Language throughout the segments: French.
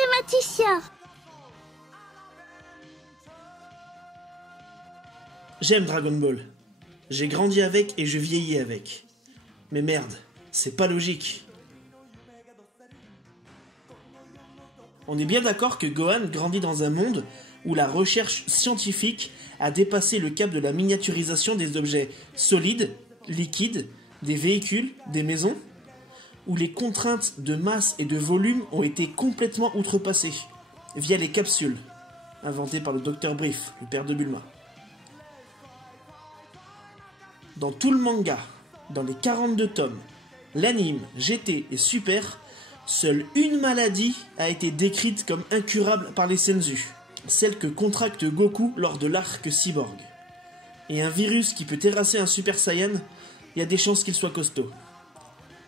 mathématicien. J'aime Dragon Ball. J'ai grandi avec et je vieillis avec. Mais merde, c'est pas logique. On est bien d'accord que Gohan grandit dans un monde où la recherche scientifique a dépassé le cap de la miniaturisation des objets solides, liquides, des véhicules, des maisons, où les contraintes de masse et de volume ont été complètement outrepassées, via les capsules, inventées par le Dr Brief, le père de Bulma. Dans tout le manga, dans les 42 tomes, l'anime, GT et Super, seule une maladie a été décrite comme incurable par les Senzu, celle que contracte Goku lors de l'arc Cyborg. Et un virus qui peut terrasser un Super Saiyan, il y a des chances qu'il soit costaud.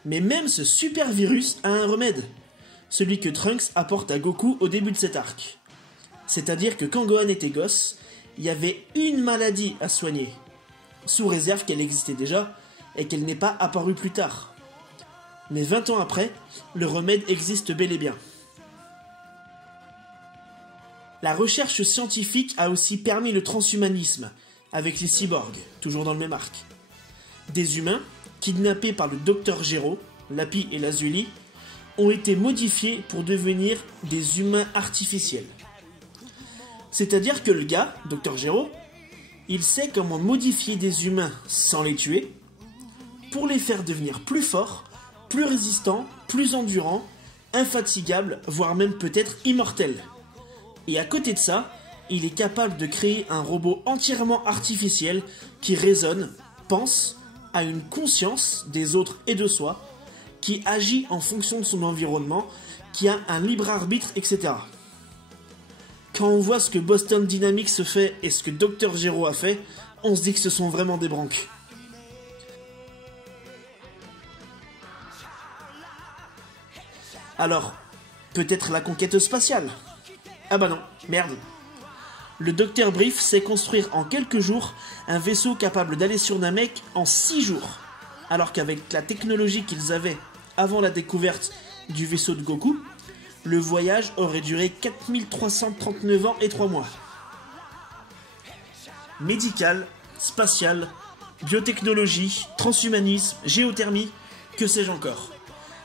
Mais même ce super virus a un remède, celui que Trunks apporte à Goku au début de cet arc. C'est-à-dire que quand Gohan était gosse, il y avait une maladie à soigner, sous réserve qu'elle existait déjà et qu'elle n'ait pas apparu plus tard. Mais 20 ans après, le remède existe bel et bien. La recherche scientifique a aussi permis le transhumanisme, avec les cyborgs, toujours dans le même arc. Des humains, kidnappés par le Dr Gero, Lapi et Lazuli, ont été modifiés pour devenir des humains artificiels. C'est-à-dire que le gars, Dr Gero, il sait comment modifier des humains sans les tuer, pour les faire devenir plus forts, plus résistants, plus endurants, infatigables, voire même peut-être immortels. Et à côté de ça, il est capable de créer un robot entièrement artificiel qui raisonne, pense, a une conscience des autres et de soi, qui agit en fonction de son environnement, qui a un libre arbitre, etc. Quand on voit ce que Boston Dynamics se fait et ce que Dr Gero a fait, on se dit que ce sont vraiment des branques. Alors, peut-être la conquête spatiale? Ah bah non, merde. Le Dr Brief sait construire en quelques jours un vaisseau capable d'aller sur Namek en 6 jours. Alors qu'avec la technologie qu'ils avaient avant la découverte du vaisseau de Goku, le voyage aurait duré 4339 ans et 3 mois. Médical, spatial, biotechnologie, transhumanisme, géothermie, que sais-je encore.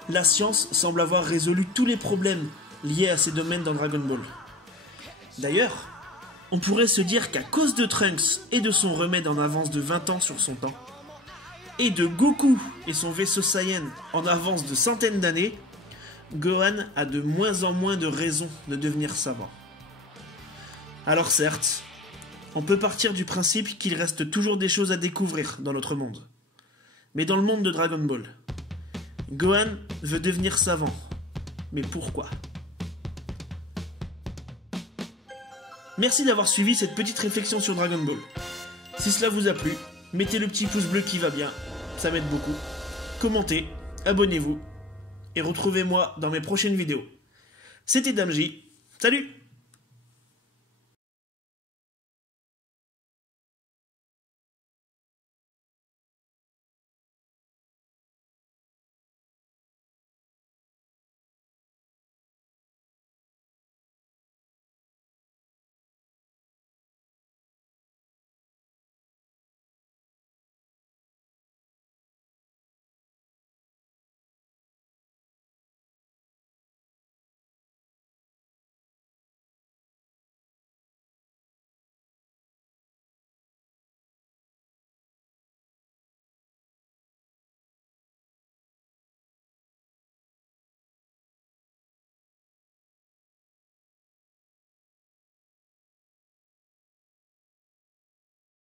La science semble avoir résolu tous les problèmes liés à ces domaines dans Dragon Ball. D'ailleurs, on pourrait se dire qu'à cause de Trunks et de son remède en avance de 20 ans sur son temps, et de Goku et son vaisseau Saiyan en avance de centaines d'années, Gohan a de moins en moins de raisons de devenir savant. Alors certes, on peut partir du principe qu'il reste toujours des choses à découvrir dans notre monde. Mais dans le monde de Dragon Ball, Gohan veut devenir savant. Mais pourquoi ? Merci d'avoir suivi cette petite réflexion sur Dragon Ball. Si cela vous a plu, mettez le petit pouce bleu qui va bien, ça m'aide beaucoup. Commentez, abonnez-vous, et retrouvez-moi dans mes prochaines vidéos. C'était Damji, salut!